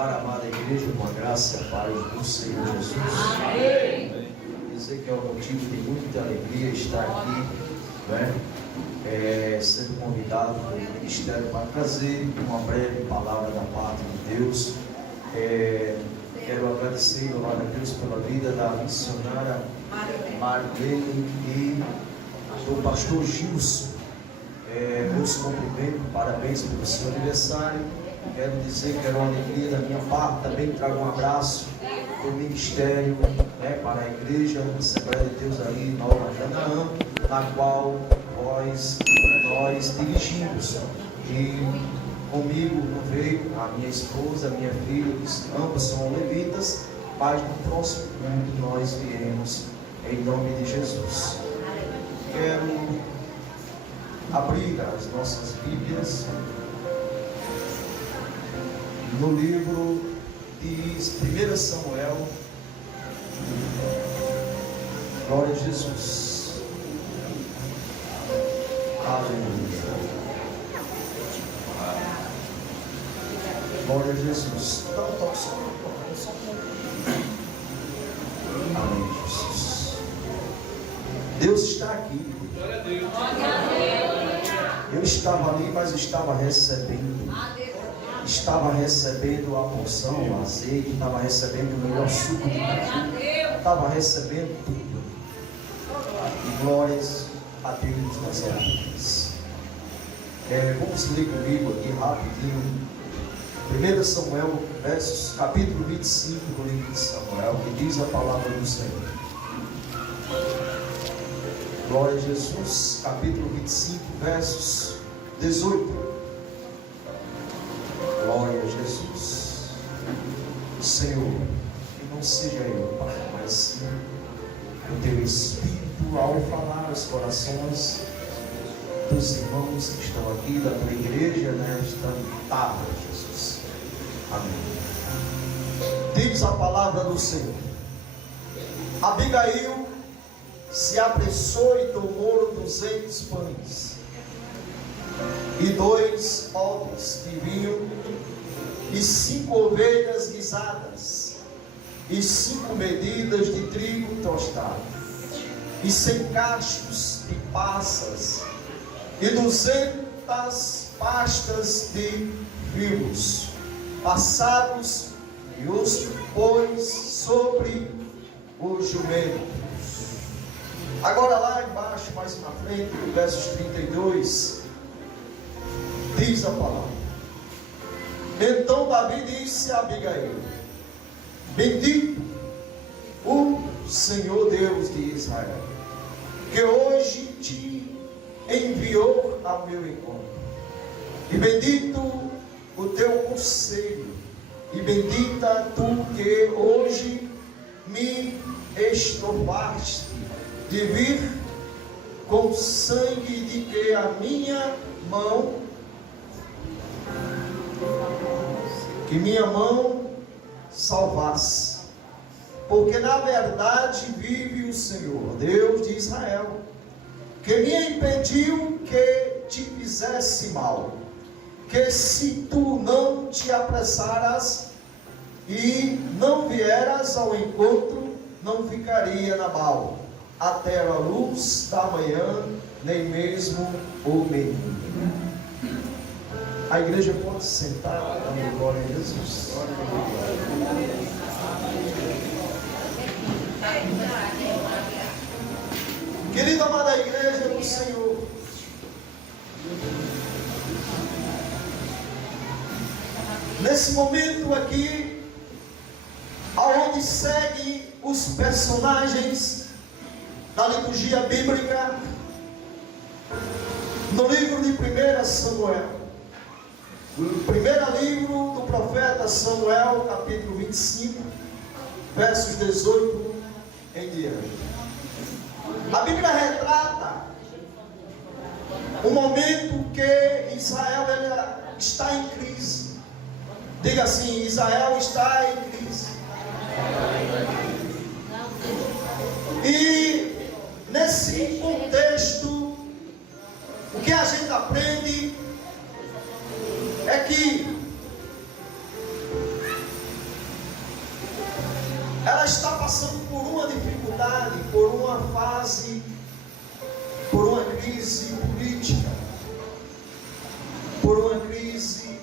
saudar a amada igreja com a graça e a paz do Senhor Jesus. Amém. Dizer que é um motivo de muita alegria estar aqui, né? Sendo convidado pelo ministério para trazer uma breve palavra da parte de Deus. Quero agradecer, louvar a Deus pela vida da missionária Marlene e do pastor Gilson. Meus cumprimentos, parabéns pelo seu aniversário. Quero dizer que era uma alegria da minha parte. Também trago um abraço para o ministério, para a igreja, a Assembleia de Deus aí, Nova Canaã, na qual nós dirigimos. E comigo veio a minha esposa, a minha filha, ambos são levitas, mas no próximo culto nós viemos em nome de Jesus. Quero abrir as nossas Bíblias no livro de 1 Samuel. Glória a Jesus. Aleluia. Glória a Jesus. Dá um toque só. Amém, Jesus. Deus está aqui. Glória a Deus. Eu estava ali, mas estava recebendo. Estava recebendo a porção, o azeite, estava recebendo o melhor suco de caju, estava recebendo tudo. E glórias a Deus nas alturas. Vamos ler comigo aqui rapidinho. 1 Samuel, capítulo 25 do livro de Samuel, que diz a palavra do Senhor. Glória a Jesus, capítulo 25, versos 18. Glória a Jesus. Senhor, que não seja eu, Pai, mas sim o Teu Espírito ao falar aos corações dos irmãos que estão aqui, da Tua igreja, nesta tarde, Jesus. Amém. Diz a palavra do Senhor. Abigail se apressou e tomou 200 pães e 2 odres de vinho, e 5 ovelhas guisadas, e 5 medidas de trigo tostado, e 100 cachos de passas, e 200 pastas de figos passados, e os pôs sobre os jumentos. Agora lá embaixo, mais na frente, versos 32, diz a palavra. Então Davi disse a Abigail: bendito o Senhor Deus de Israel, que hoje te enviou ao meu encontro, e bendito o teu conselho, e bendita tu que hoje me estorvaste de vir com sangue, de que a minha mão salvasse. Porque na verdade vive o Senhor, Deus de Israel, que me impediu que te fizesse mal, que se tu não te apressaras e não vieras ao encontro, não ficaria Nabal até a luz da manhã, nem mesmo o meio-dia. A igreja pode sentar, dando glória a Jesus. Querida amada igreja do Senhor, nesse momento aqui, aonde segue os personagens da liturgia bíblica, no livro de 1 Samuel, o primeiro livro do profeta Samuel, capítulo 25, versos 18 em diante. A Bíblia retrata um momento que Israel está em crise. Diga assim: Israel está em crise. E nesse contexto, o que a gente aprende é que ela está passando por uma dificuldade, por uma fase, por uma crise política, por uma crise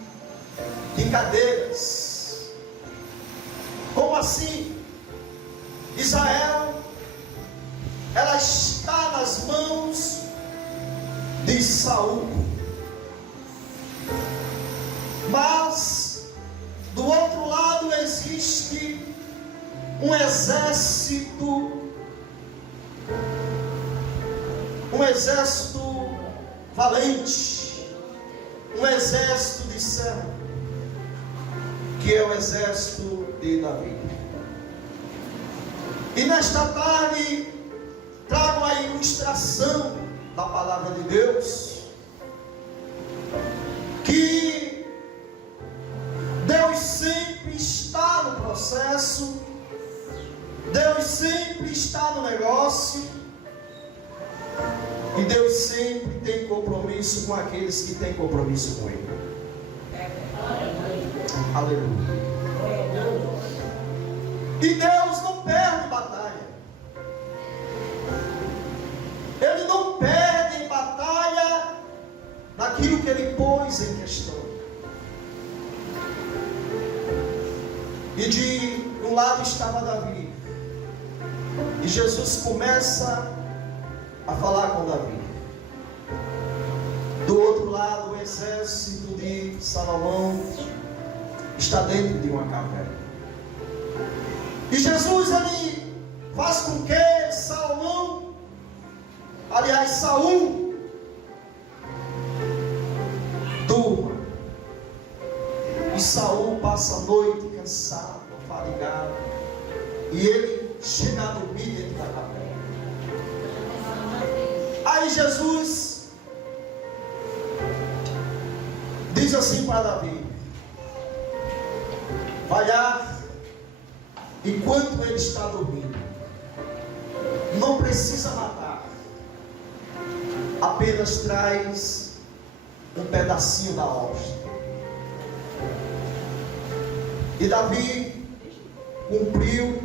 de cadeias. Como assim? Israel, ela está nas mãos de Saul, mas do outro lado existe um exército valente, um exército de servo, que é o exército de Davi. E nesta tarde trago a ilustração da palavra de Deus, que Deus sempre está no processo, Deus sempre está no negócio, e Deus sempre tem compromisso com aqueles que têm compromisso com Ele. Aleluia. E Deus não perde batalha. Ele não perde em batalha naquilo que Ele pôs em questão. E de um lado estava Davi, e Jesus começa a falar com Davi. Do outro lado, o exército de Salomão está dentro de uma caverna. E Jesus, ele faz com que Saul durma. E Saul passa a noite cansado, fadigado, e ele chega a dormir dentro da caverna. Aí Jesus diz assim para Davi: vai lá, enquanto ele está dormindo, não precisa matar, apenas traz um pedacinho da hóstia. E Davi cumpriu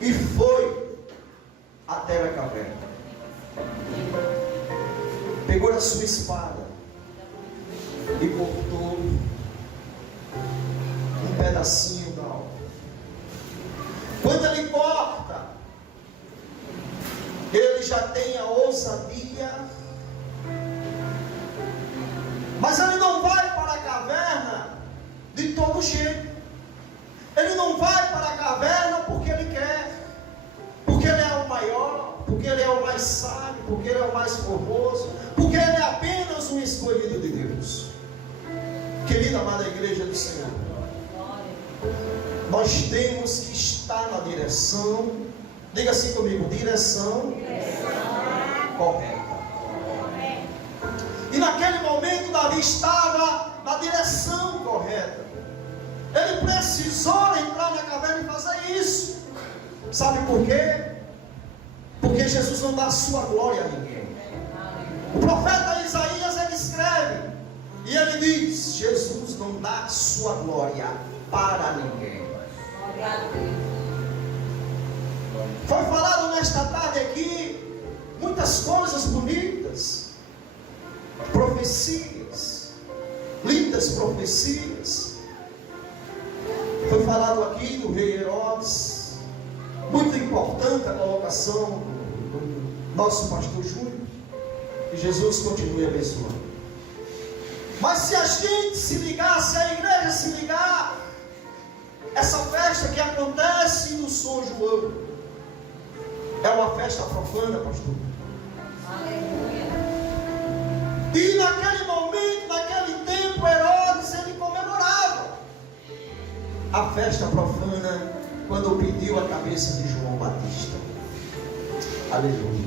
e foi até a caverna. Pegou a sua espada e cortou um pedacinho da hóstia. Quando ele corta, ele já tem a ousadia, mas ele não vai para a caverna de todo jeito. Ele não vai para a caverna porque ele quer, porque ele é o maior, porque ele é o mais sábio, porque ele é o mais formoso, porque ele é apenas um escolhido de Deus. Querida amada igreja do Senhor, nós temos que estar na direção, diga assim comigo, direção correta. E naquele momento Davi estava na direção correta. Ele precisou entrar na caverna e fazer isso. Sabe por quê? Porque Jesus não dá a sua glória a ninguém. O profeta Isaías, ele escreve e ele diz: Jesus não dá a sua glória para ninguém. Foi falado nesta tarde aqui muitas coisas bonitas, profecias, lindas profecias. Foi falado aqui do rei Herodes, muito importante a colocação do nosso pastor Júnior, que Jesus continue abençoando. Mas se a gente se ligar, se a igreja se ligar, essa festa que acontece no São João é uma festa profana, pastor. Aleluia. E naquele momento, naquele tempo, Herodes, ele comemorava a festa profana quando pediu a cabeça de João Batista. Aleluia.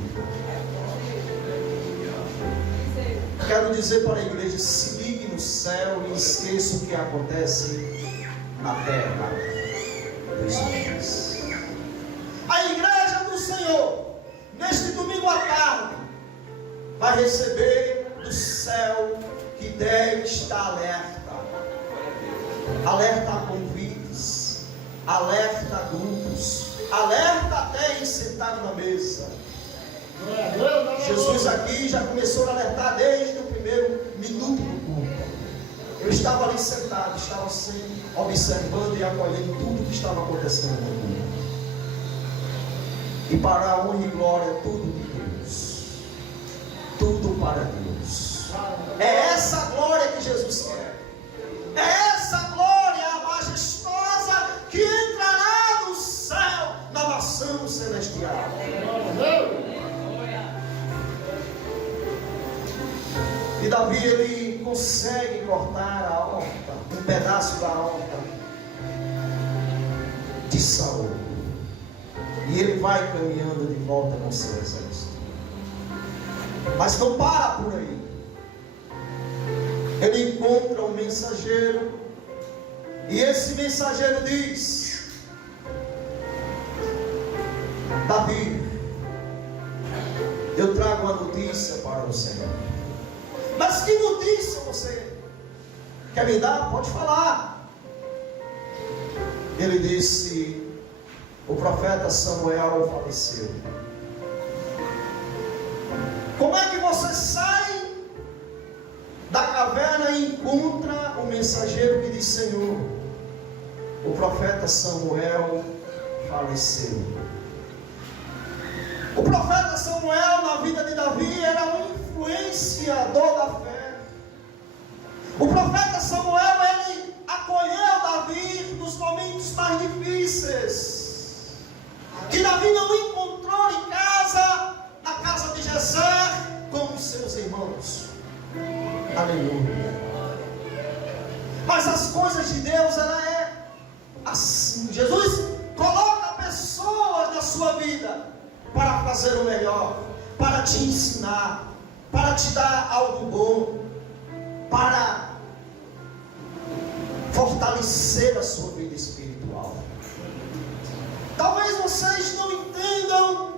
Quero dizer para a igreja: se ligue no céu e esqueça o que acontece na terra dos homens. A igreja do Senhor, neste domingo à tarde, vai receber do céu que deve estar alerta a convites, alerta grupos, alerta até em sentar na mesa. Jesus aqui já começou a alertar desde o primeiro minuto do culto. Eu estava ali sentado, estava assim, observando e acolhendo tudo que estava acontecendo no mundo. E para a honra e glória, tudo de Deus. Tudo para Deus. É essa glória que Jesus quer. É essa glória majestosa que entrará no céu, na nação celestial. E Davi, ele consegue cortar a horta, um pedaço da horta de Saul. E ele vai caminhando de volta com seu exército. Mas não para por aí. Ele encontra um mensageiro. E esse mensageiro diz: Davi, eu trago uma notícia para o Senhor. Mas que notícia você quer me dar? Pode falar. Ele disse: o profeta Samuel faleceu. Como é que você sai da caverna e encontra o mensageiro que diz: Senhor, o profeta Samuel faleceu? O profeta Samuel na vida de Davi era um influenciador da fé. O profeta Samuel, ele acolheu Davi nos momentos mais difíceis, que Davi não encontrou em casa, na casa de Jessé, com os seus irmãos. Aleluia. Mas as coisas de Deus, ela é assim. Jesus coloca pessoas na sua vida para fazer o melhor, para te ensinar, para te dar algo bom, para fortalecer a sua vida espiritual. Talvez vocês não entendam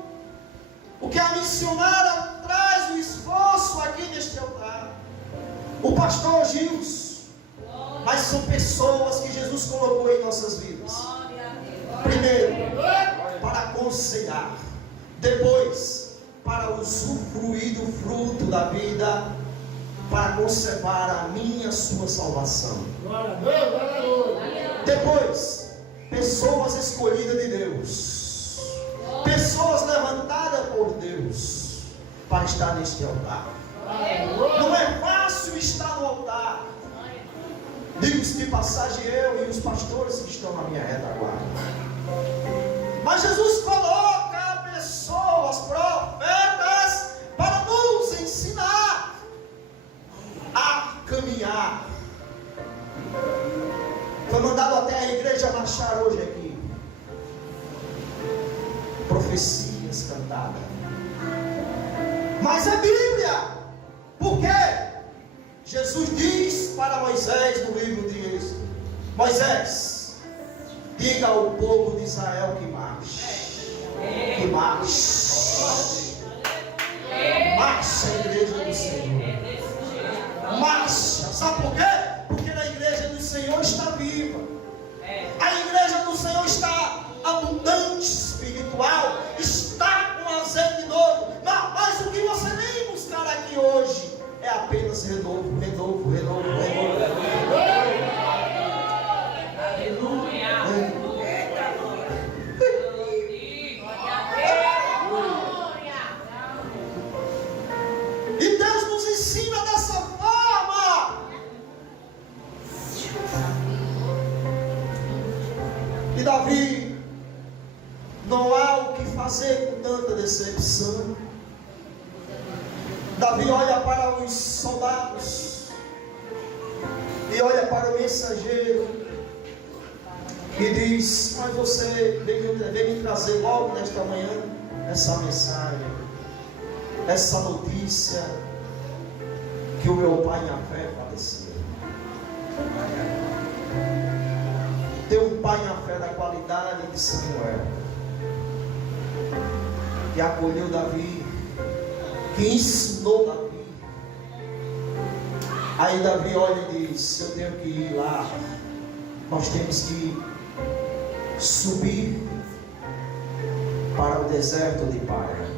o que a missionária traz, o esforço aqui neste altar, o pastor Gils, mas são pessoas que Jesus colocou em nossas vidas. Primeiro, para aconselhar. Depois, para usufruir do fruto da vida, para conservar a minha, a sua salvação. Depois, pessoas escolhidas de Deus, pessoas levantadas por Deus, para estar neste altar. Não é fácil estar no altar. Digo-se de passagem, eu e os pastores que estão na minha retaguarda. Mas Jesus coloca pessoas, profetas, para nos ensinar a caminhar. Foi mandado até a igreja marchar hoje aqui. Profecias cantadas. Mas é Bíblia. Por quê? Jesus diz para Moisés no livro de Êxodo: Moisés, diga ao povo de Israel que marche. Que marche. Marche a igreja do Senhor. Marcha. Sabe por quê? Porque na igreja do Senhor está viva. A igreja do Senhor está abundante espiritual. Está com azeite novo. Mas o que você vem buscar aqui hoje é apenas renovo, renovo, renovo, renovo, renovo. E Deus nos ensina dessa forma. E Davi, não há o que fazer com tanta decepção. Davi olha para os soldados e olha para o mensageiro e diz: mas você veio me trazer logo nesta manhã essa mensagem, essa notícia que o meu pai na fé faleceu. Ter um pai na fé da qualidade de Samuel, que acolheu Davi, que ensinou Davi. Aí Davi olha e diz: eu tenho que ir lá, nós temos que subir para o deserto de Para.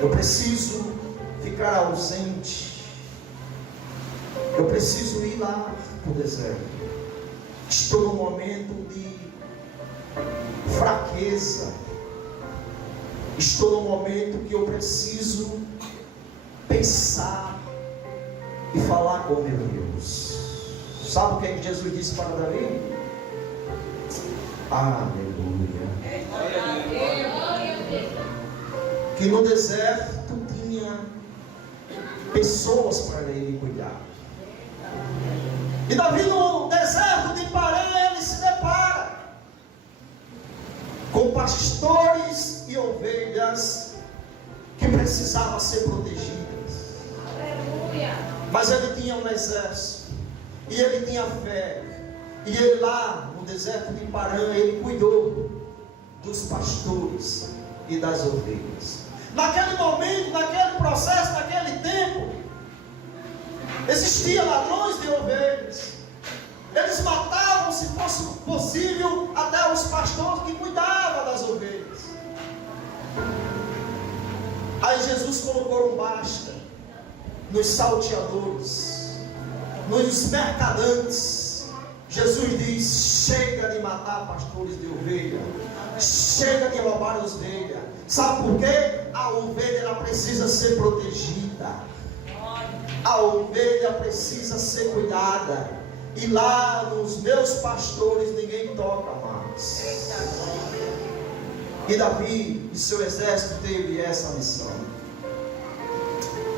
Eu preciso ficar ausente. Eu preciso ir lá para o deserto. Estou num momento de fraqueza. Estou num momento que eu preciso pensar e falar com meu Deus. Sabe o que é que Jesus disse para Davi? Aleluia. Que no deserto tinha pessoas para ele cuidar. E Davi no deserto de Parã, ele se depara com pastores e ovelhas que precisavam ser protegidas. Mas ele tinha um exército, e ele tinha fé, e ele lá no deserto de Parã, ele cuidou dos pastores e das ovelhas. Naquele momento, naquele processo, naquele tempo, existiam ladrões de ovelhas. Eles matavam, se fosse possível, até os pastores que cuidavam das ovelhas. Aí Jesus colocou um basta nos salteadores, nos mercadantes. Jesus diz: chega de matar pastores de ovelha, chega de roubar as ovelhas. Sabe por quê? A ovelha ela precisa ser protegida, a ovelha precisa ser cuidada. E lá nos meus pastores ninguém toca mais. E Davi e seu exército teve essa missão.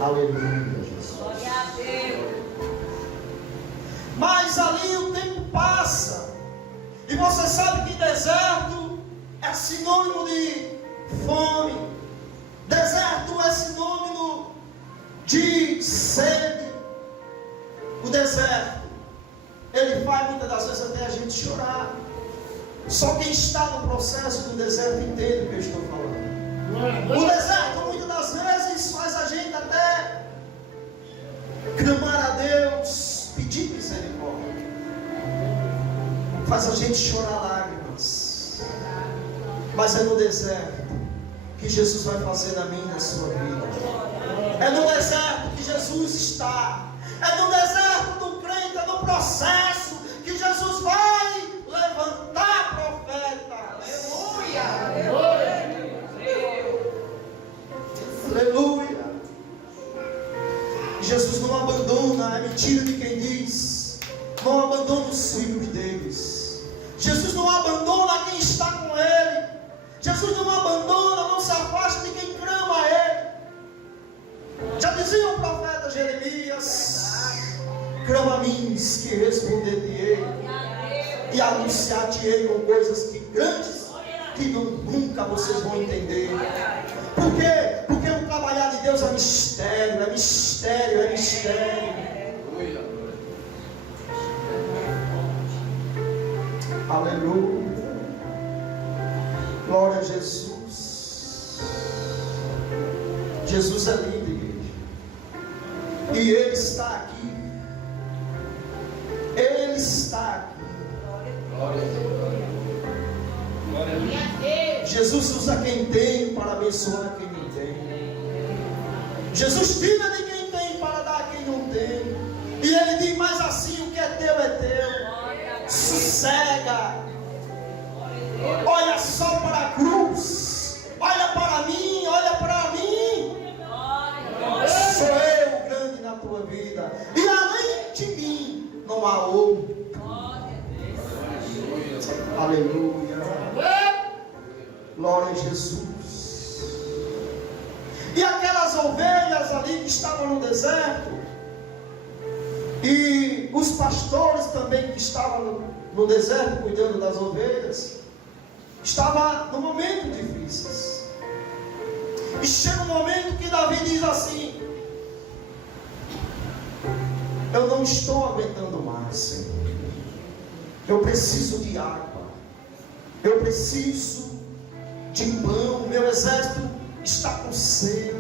Aleluia, Jesus. Glória a Deus. Mas ali o tempo passa, e você sabe que deserto é sinônimo de fome, deserto é sinônimo de sede. O deserto, ele faz muitas das vezes até a gente chorar. Só quem está no processo do deserto entende o que eu estou falando. O deserto muitas das vezes faz a gente até clamar a Deus, pedir misericórdia, faz a gente chorar lágrimas. Mas é no deserto que Jesus vai fazer na minha e na sua vida. É no deserto que Jesus está. É no deserto do crente, é no processo que Jesus vai levantar profetas. Aleluia. Jesus não abandona, é mentira de quem diz, não abandona os filhos deles. Jesus não abandona quem está com Ele. Jesus não abandona, não se afasta de quem clama a Ele. Já dizia o profeta Jeremias: clama a mim, que responder-te-ei, e anunciar-te-ei com coisas que grandes, que nunca vocês vão entender. Por quê? Porque o trabalhar de Deus é mistério, é mistério, é mistério. Aleluia. Glória a Jesus. Jesus é lindo, igreja. E Ele está aqui. Ele está aqui. Glória a Deus. Jesus usa quem tem para abençoar quem não tem. Jesus tira de quem tem para dar a quem não tem. E Ele diz: mas assim, o que é teu é teu. Sossega. Olha só para a cruz. Olha para mim, olha para mim. Sou eu o grande na tua vida. E além de mim não há outro. Aleluia. Glória a Jesus. E aquelas ovelhas ali que estavam no deserto, e os pastores também que estavam no deserto cuidando das ovelhas, estavam no momento difíceis. E chega um momento que Davi diz assim: eu não estou aguentando mais, Senhor. Eu preciso de água. Eu preciso de pão. O meu exército está com sede.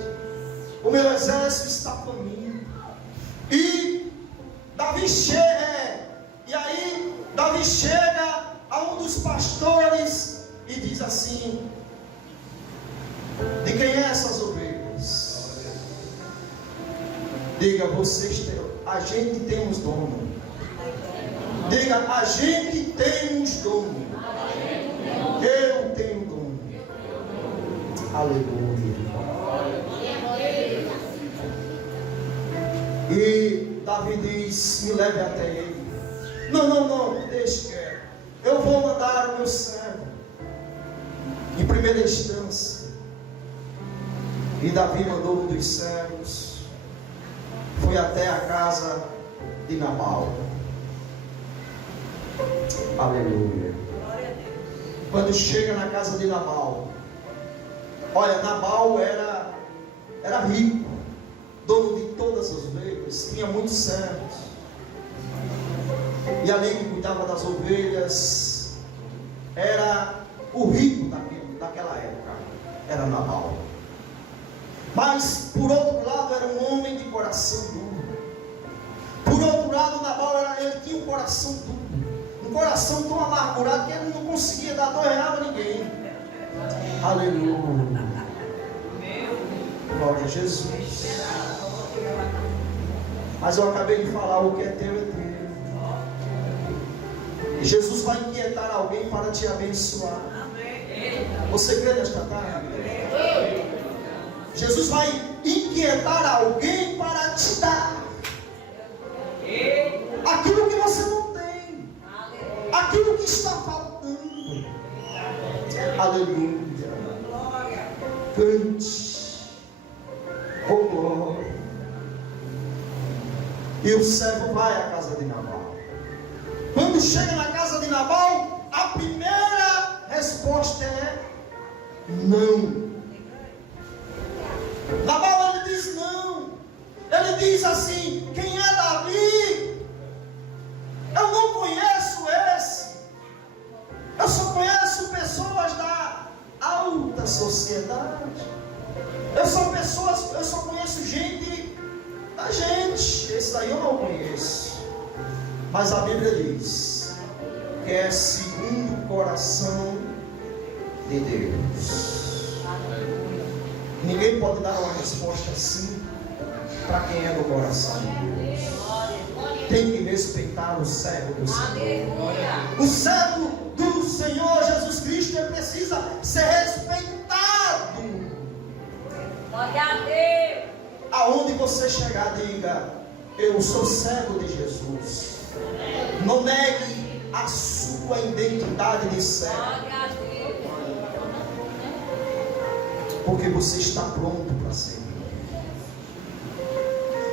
O meu exército está faminto. E Davi chega. diz assim: de quem é essas ovelhas? Diga, vocês têm, a gente temos dono. Diga, a gente temos dono. Eu tenho dono. Aleluia. E Davi diz: me leve até ele. Não, deixe quieto. Eu vou mandar o meu servo em primeira instância. E Davi mandou um dos servos, foi até a casa de Nabal. Aleluia. Quando chega na casa de Nabal, olha, Nabal era rico, dono de todas as ovelhas, tinha muitos servos. E ali que cuidava das ovelhas era o rico daquela época, era Nabal. Mas por outro lado era um homem de coração duro. Por outro lado, Nabal ele tinha um coração duro, um coração tão amargurado que ele não conseguia dar R$2 a ninguém. Aleluia. Glória a Jesus. Mas eu acabei de falar: o que é teu é teu. E Jesus vai inquietar alguém para te abençoar. Você crê nesta tarde? Jesus vai inquietar alguém para te dar aquilo que você não tem, aquilo que está faltando. Aleluia. Cante, oh glória. E o servo vai à casa de Nabal. Quando chega na casa de Nabal, a primeira resposta é não. Nabal ele diz não. Ele diz assim: quem é Davi? Eu não conheço esse. Eu só conheço pessoas da alta sociedade. Eu só conheço gente da gente. Esse daí eu não conheço. Mas a Bíblia diz que é segundo o coração de Deus. Ninguém pode dar uma resposta assim para quem é do coração de Deus. Tem que respeitar o servo do Senhor. O servo do Senhor Jesus Cristo precisa ser respeitado. Glória a Deus. Aonde você chegar, diga: eu sou servo de Jesus. Não negue a sua identidade de servo, Glória a Deus. porque você está pronto para servir.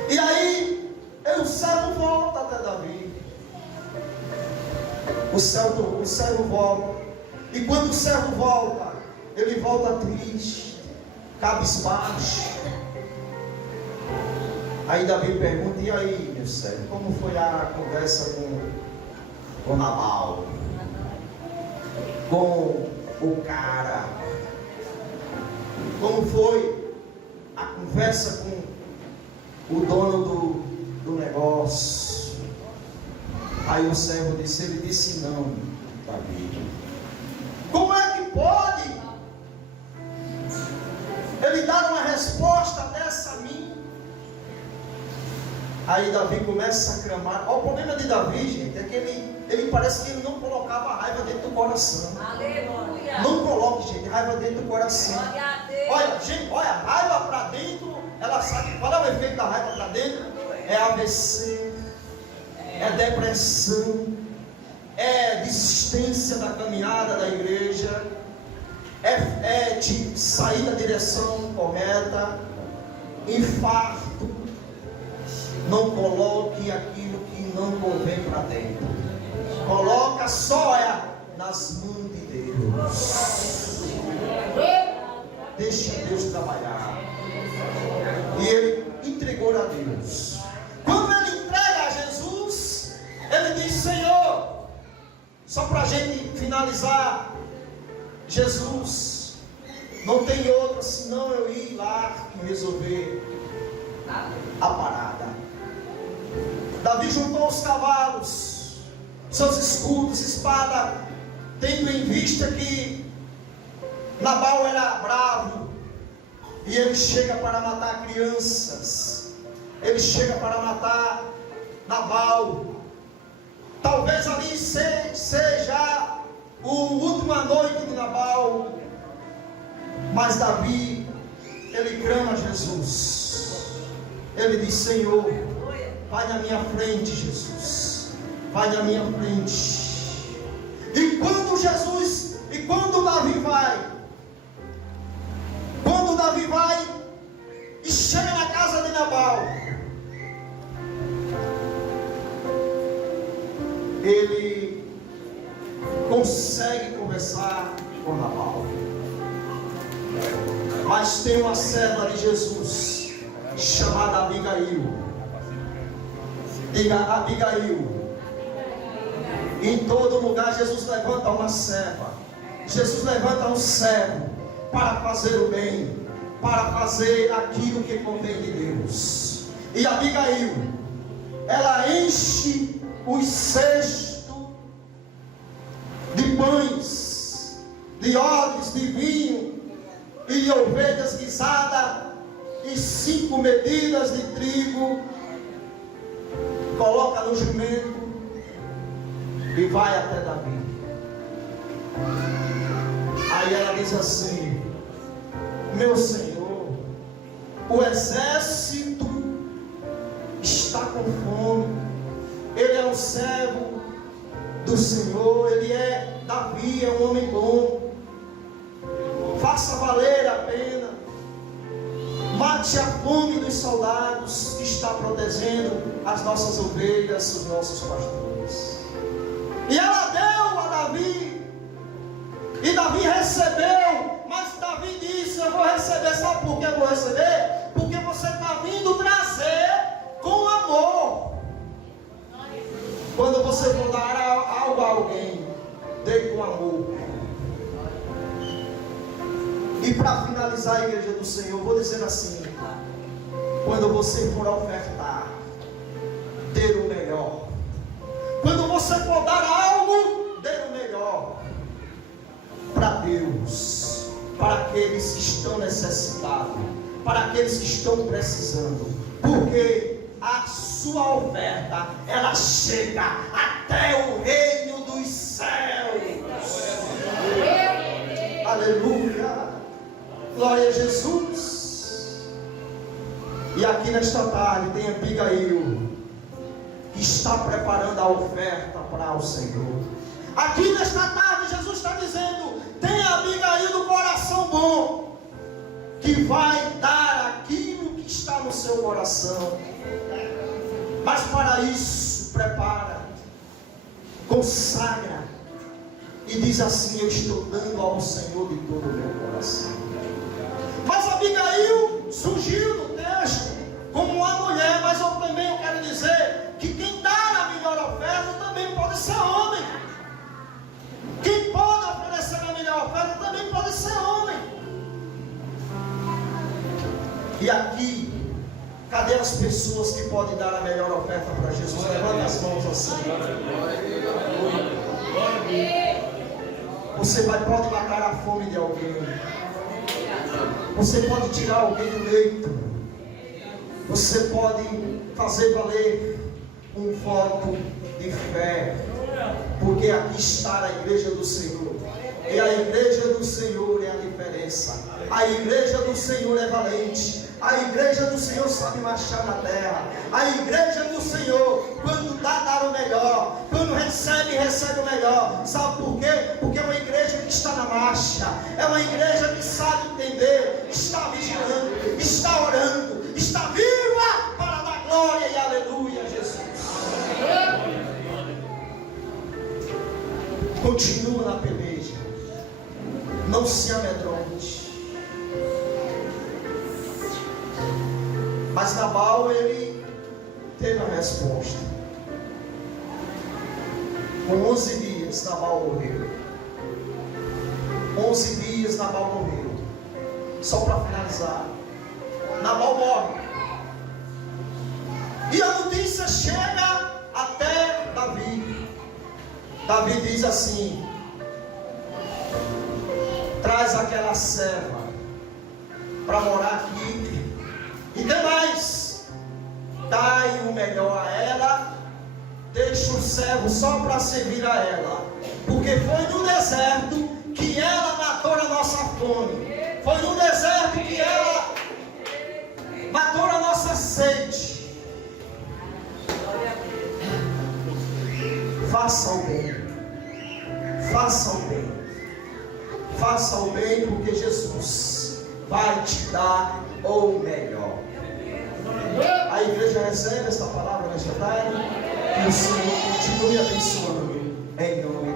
E aí, o servo volta até Davi. O servo volta. E quando o servo volta, ele volta triste, cabisbaixo. Aí Davi pergunta: e aí, meu servo, como foi a conversa com Nabal? Com o cara? Como foi a conversa com o dono do negócio? Aí o servo disse: ele disse não, Davi. Como é que pode ele dar uma resposta dessa a mim? Aí Davi começa a clamar. O problema de Davi, gente, é que ele parece que ele não colocava a raiva dentro do coração. Aleluia. Não coloque, gente, raiva dentro do coração. Glória a Deus. Olha, gente, olha, raiva para dentro, ela sabe qual é o efeito da raiva para dentro? É AVC, é depressão, é desistência da caminhada da igreja, é de sair da direção correta, infarto. Não coloque aquilo que não convém para dentro. Coloca só nas mãos de Deus. Deixa Deus trabalhar. E ele entregou a Deus. Quando ele entrega a Jesus, ele diz: Senhor, só para a gente finalizar, Jesus, não tem outra senão eu ir lá e resolver a parada. Davi juntou os cavalos, seus escudos, espada, tendo em vista que Nabal era bravo, e ele chega para matar crianças, ele chega para matar Nabal. Talvez ali seja a última noite de Nabal, mas Davi, ele clama a Jesus. Ele diz: Senhor, vai na minha frente, Jesus, vai na minha frente. E quando Davi vai e chega na casa de Nabal, ele consegue conversar com Nabal. Mas tem uma serva de Jesus chamada Abigail. Diga: Abigail. Em todo lugar Jesus levanta uma serva. Jesus levanta um servo para fazer o bem, para fazer aquilo que convém de Deus. E Abigail, ela enche os cestos de pães, de odres, de vinho e de ovelhas guisadas e 5 medidas de trigo, coloca no jumento e vai até Davi. Aí ela diz assim: meu Senhor, o exército está com fome. Ele é um servo do Senhor, Davi é um homem bom. Faça valer a pena. Mate a fome dos soldados que está protegendo as nossas ovelhas, os nossos pastores. E ela deu a Davi, e Davi recebeu. Mas Davi disse: eu vou receber. Sabe por que eu vou receber? Porque você está vindo trazer com amor. Quando você for dar algo a alguém, dê com amor. E para finalizar, a igreja do Senhor, vou dizer assim: quando você for ofertar, dê o melhor. Quando você for dar algo, dê o melhor para Deus, para aqueles que estão necessitados, para aqueles que estão precisando, porque a sua oferta, ela chega até o reino dos céus. Aleluia, glória a Jesus. E aqui nesta tarde tem Abigail, que está preparando a oferta para o Senhor. Aqui nesta tarde Jesus está dizendo: tem Abigail do coração bom, que vai dar aquilo que está no seu coração. Mas para isso, prepara, consagra e diz assim: eu estou dando ao Senhor de todo o meu coração. Mas Abigail surgiu no texto como uma mulher, mas eu quero dizer que quem dá a melhor oferta também pode ser homem. Quem pode oferecer a melhor oferta também pode ser homem. E aqui, cadê as pessoas que podem dar a melhor oferta para Jesus? Levanta as mãos assim. Você pode matar a fome de alguém. Você pode tirar alguém do leito. Você pode fazer valer um voto de fé. Porque aqui está a igreja do Senhor. E a igreja do Senhor é a diferença. A igreja do Senhor é valente. A igreja do Senhor sabe marchar na terra. A igreja do Senhor, quando dá o melhor. Quando recebe o melhor. Sabe por quê? Porque é uma igreja que está na marcha. É uma igreja que sabe entender. Está vigilando, está orando, está viva para dar glória e aleluia a Jesus. Continua na peleja. Não se amedronte. Mas Nabal, ele teve a resposta. Com 11 dias Nabal morreu. 11 dias Nabal morreu. Só para finalizar, Nabal morre. E a notícia chega até Davi. Davi diz assim: traz traz aquela serva para morar aqui. E demais, dai o melhor a ela, deixa o servo só para servir a ela, porque foi no deserto que ela matou a nossa fome, foi no deserto que ela matou a nossa sede. Faça o bem, faça o bem, faça o bem, porque Jesus vai te dar o melhor. A igreja recebe esta palavra nesta tarde, e o Senhor continue abençoando em nome